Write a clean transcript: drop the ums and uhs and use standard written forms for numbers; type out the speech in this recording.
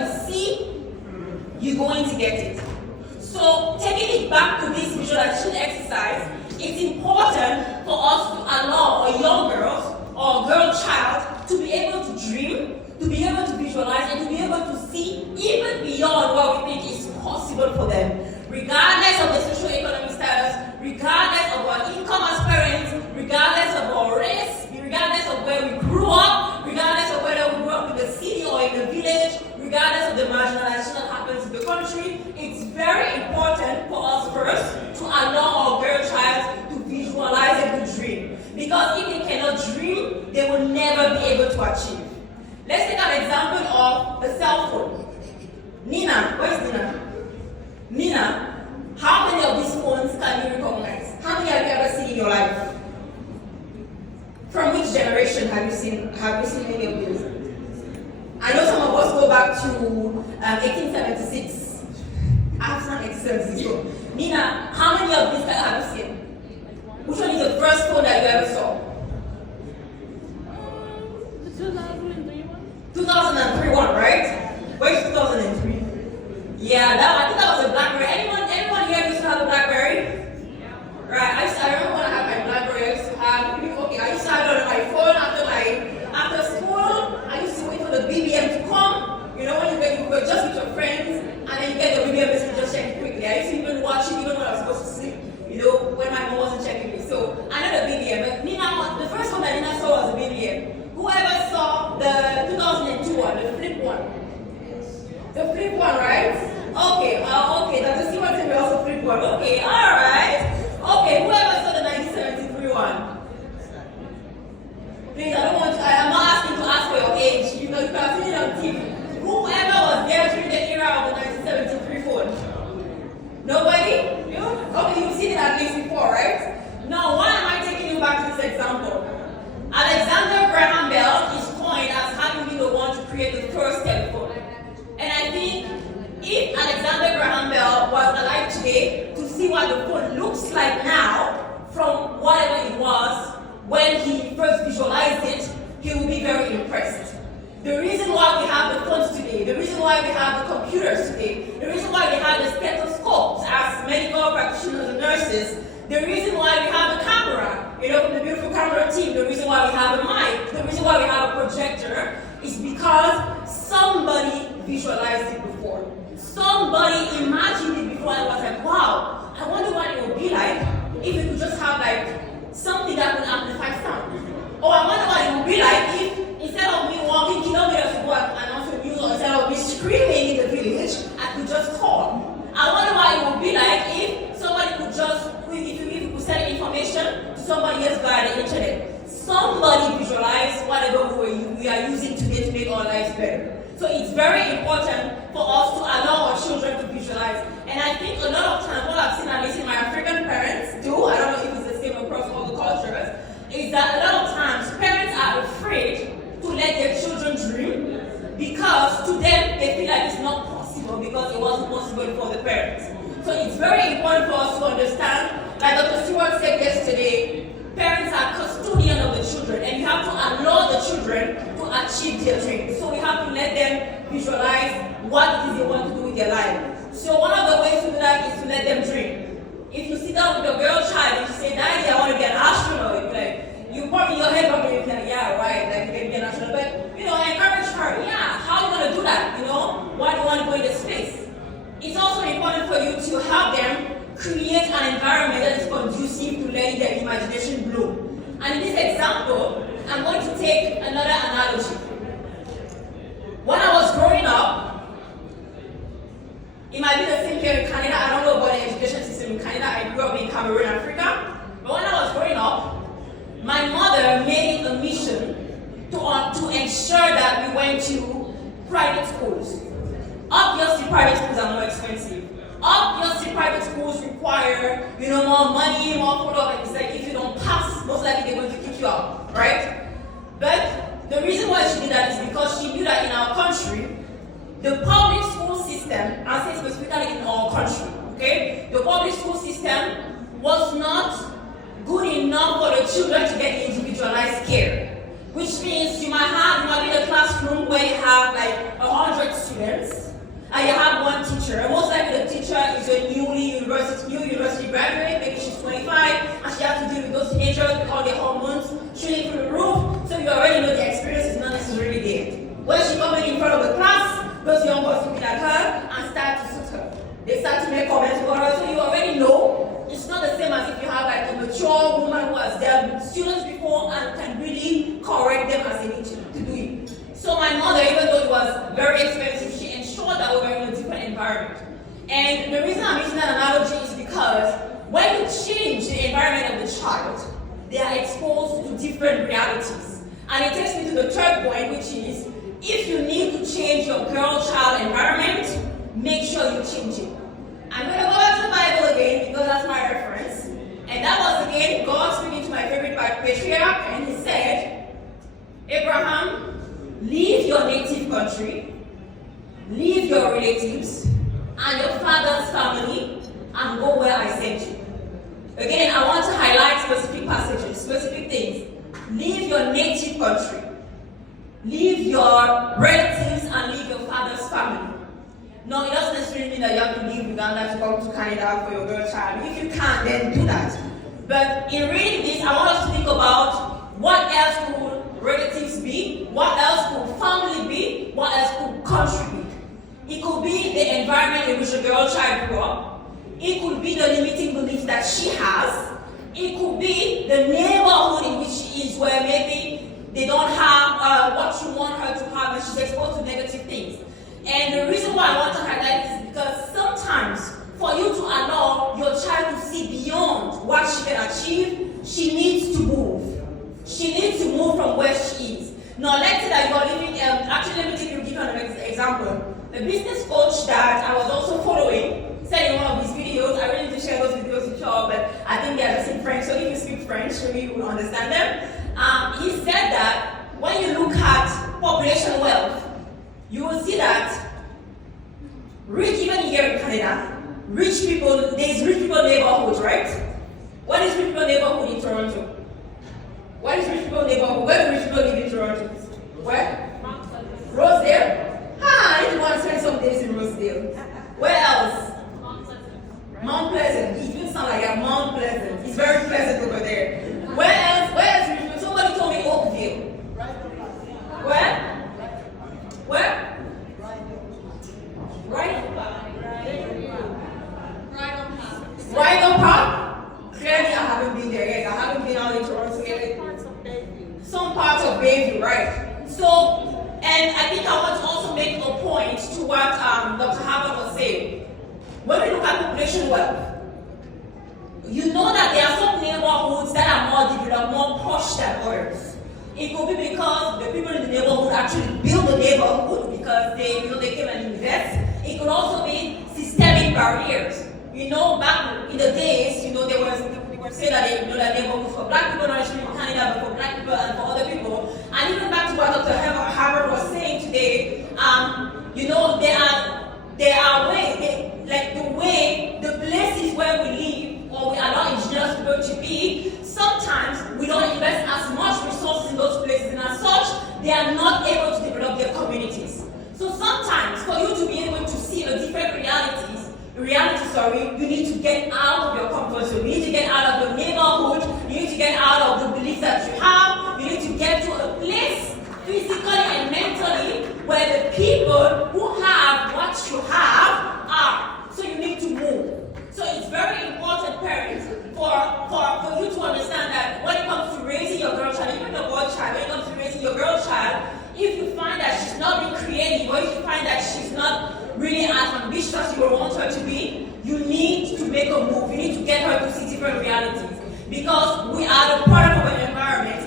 you see, you're going to get it. So taking it back to this visualization exercise, it's important for us to allow our young girls or girl child to be able to dream, to be able to visualize, and to be able to see even beyond what we think is possible for them. Regardless of the socio-economic status, regardless of our income as parents, regardless of our race, regardless of where we grew up, regardless of whether we grew up in the city or in the village, regardless of the marginalization that happens in the country, it's very important for us first to allow our girl child to visualize a good dream. Because if they cannot dream, they will never be able to achieve. Let's take an example of a cell phone. Nina, where's Nina? Nina, how many of these phones can you recognize? How many have you ever seen in your life? From which generation have you seen any of these? I know some of us go back to 1876. I have some 1876. Nina, how many of these have you seen? Which one is the first phone that you ever saw? The 2003 one. 2003 one, right? Where's 2003? Yeah, I think that was a BlackBerry. Anyone here used to have a BlackBerry? Right, I remember when I had my BlackBerry, I used to have it on my phone after school. I used to wait for the BBM to come. You know, when you were just with your friends, and then you get the BBM message, just check it quickly. I used to even watch it even when I was supposed to sleep, you know, when my mom wasn't checking me. So I know the BBM, but Nina, the first one that Nina saw was the BBM. Whoever saw the 2002 one, the flip one? The flip one, right? Okay, that's the C one thing, we also flip one. Okay, alright. Okay, whoever saw the 1973 one? Please, I'm not asking to ask for your age. You know, you can see it on TV. Whoever was there during the era of the 1973 phone? Nobody? You? Okay, you've seen it at least before, right? Now, why am I taking you back to this example? Alexander Graham Bell is coined as having been the one to create the first telephone. And I think if Alexander Graham Bell was alive today to see what the phone looks like now from whatever it was when he first visualized it, he will be very impressed. The reason why we have the phones today, the reason why we have the computers today, the reason why we have the stethoscopes as medical practitioners and nurses, the reason why we have the camera, you know, the beautiful camera team, the reason why we have a mic, the reason why we have a projector is because somebody visualized it before. Somebody imagined it before and was like, wow, I wonder what it would be like if we could just have like something that would amplify sound. Or I wonder what it would be like if instead of me walking kilometers to go and announce the news, or instead of me screaming in the village, I could just call. I wonder what it would be like if somebody could just, if you could send information to somebody else via the internet. Somebody visualize whatever we are using today to make our lives better. So it's very important for us to allow our children to visualize. And I think a lot of times, what I've seen, at least in my African parents do, I don't know if it's the same across all the cultures, is that a lot of times parents are afraid to let their children dream because to them they feel like it's not possible because it wasn't possible for the parents. So it's very important for us to understand, like Dr. Stewart said yesterday, parents are custodians of the children, and you have to allow the children to achieve their dreams. So we have to let them visualize what it is they want to do with their life. So one of the ways to do that is to let them dream. If you sit down with your girl child and you say, Daddy, I want to be an astronaut, you'll be like, you probably your head probably be like, yeah, right, like you can be an astronaut. But you know, encourage her, yeah, how are you gonna do that? You know? Why do you want to go into space? It's also important for you to help them create an environment that is conducive to letting their imagination bloom. And in this example, I'm going to take another analogy. When I was growing up, it might be the same here in Canada. I don't know about the education system in Canada. I grew up in Cameroon, Africa. But when I was growing up, my mother made it a mission to ensure that we went to private schools. Obviously, private schools are more expensive. Obviously, private schools require, more money, more follow-up, and it's like if you don't pass, most likely they're going to kick you out, right? But the reason why she did that is because she knew that in our country, the public school system, I say specifically in our country, okay, the public school system was not good enough for the children to get individualized care. which means you might be in a classroom where you have like 100 students, and you have one teacher. And most likely the teacher is a new university graduate, maybe she's 25, and she has to deal with those teenagers with all their hormones shooting through the roof. So you already know the experience is not necessarily there. When she comes in front of the class, those young boys looking at her and start to suit her. They start to make comments about her, so you already know it's not the same as if you have like a mature woman who has dealt with students before and can really correct them as they need to do it. So my mother, even though it was very expensive, she ensured that we were in a different environment. And the reason I'm using that analogy is because when you change the environment of the child, they are exposed to different realities. And it takes me to the third point, which is, if you need to change your girl-child environment, make sure you change it. I'm going to go back to the Bible again because that's my reference. And that was again God speaking to my favorite patriarch, and he said, Abraham, leave your native country, leave your relatives and your father's family, and go where I sent you. Again, I want to highlight specific passages, specific things. Leave your native country. Leave your relatives and leave your father's family. No, it doesn't necessarily mean that you have to leave Uganda to come to Canada for your girl child. If you can, then do that. But in reading this, I want us to think about what else could relatives be, what else could family be, what else could country be. It could be the environment in which a girl child grew up. It could be the limiting beliefs that she has. It could be the neighborhood in which she is, where maybe they don't have what you want her to have, and she's exposed to negative things. And the reason why I want to highlight this is because sometimes for you to allow your child to see beyond what she can achieve, she needs to move. She needs to move from where she is. Now let's say that you are living, actually let me give you an example. The business coach that I was also following said in one of his videos, I really need to share those videos with you all, but I think they are just in French, so if you speak French, maybe you will understand them. He said that when you look at population wealth, you will see that rich, even here in Canada, rich people, there's rich people neighborhoods, right? What is rich people neighborhood in Toronto? What is rich people neighborhood? Where do rich people live in Toronto? Where? Rosedale? I just want to spend some days in Rosedale. Where else? Mount Pleasant. It doesn't sound like a Mount Pleasant. It's very pleasant over there. Where else? Where else rich people? Somebody told me Oakville. Where? Where? Rhino Park? Clearly I haven't been there yet. I haven't been out in Toronto yet. Some parts of Bayview, right? So, and I think I want to also make a point to what Dr. Harvard was saying. When we look at population wealth, you know that there are some neighborhoods that are more developed, more posh than others. It could be because the people in the neighborhood actually build the neighborhood because they came and invest. It could also be systemic barriers. Back in the days, they would say that that neighborhoods for black people, not actually in Canada, but for black people and for other people. And even back to what Dr. Harvard was saying today, there are ways, the places where we live or we allow indigenous people to be, sometimes we don't invest as much resources in those places, and as such, they are not able to develop their communities. So sometimes, for you to be able to see a different reality, you need to get out of your comfort zone. You need to get out of your neighborhood. You need to get out of the beliefs that you have. You need to get to a place, physically and mentally, where the people who have what you have are. So you need to move. So it's very important, parents, for you to understand that when it comes to raising your girl child, even your boy child, when it comes to raising your girl child, if you find that she's not being creative, or if you find that she's not really as ambitious as you would want her to be, you need to make a move. You need to get her to see different realities. Because we are the product of an environment,